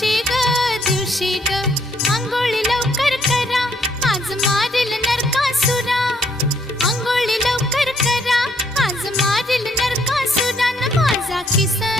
दिवशी ग आंघोळी लवकर करा, आज मारेल नरकासुरा. आंघोळी लवकर करा, आज मारेल नरकासुरा. न माझा किसन